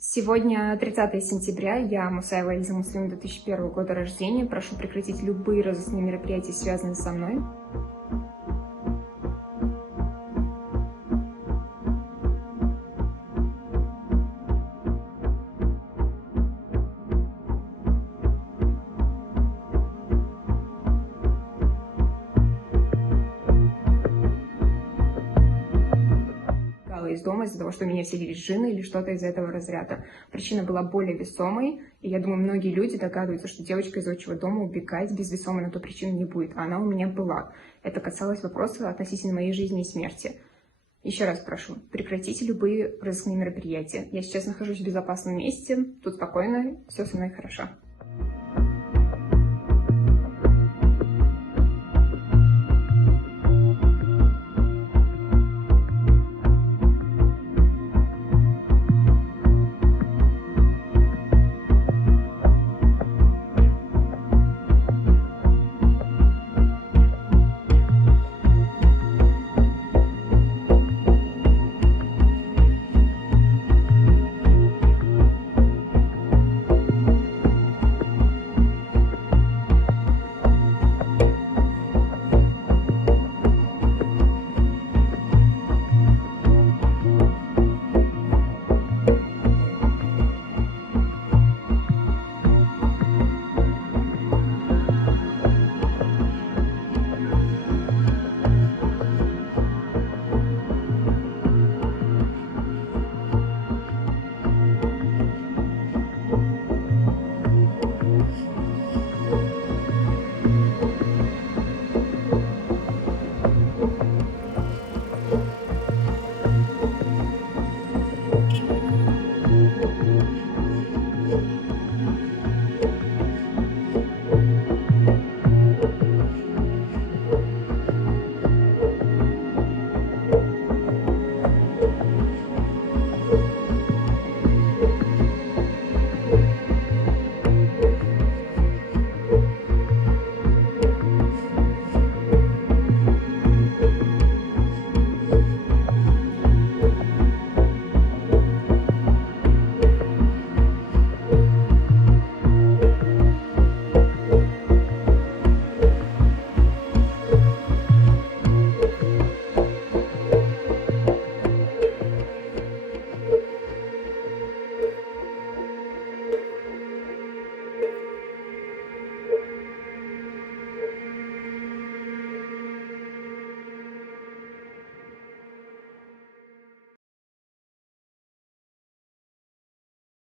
Сегодня 30 сентября, я Мусаева Эльза Муслим, 2001 года рождения. Прошу прекратить любые розыскные мероприятия, связанные со мной. Из дома из-за того, что у меня вселились джинны или что-то из этого разряда. Причина была более весомой, и я думаю, многие люди догадываются, что девочка из отчего дома убегать без весомой на ту причину не будет, а она у меня была. Это касалось вопроса относительно моей жизни и смерти. Еще раз прошу, прекратите любые розыскные мероприятия. Я сейчас нахожусь в безопасном месте, тут спокойно, все со мной хорошо.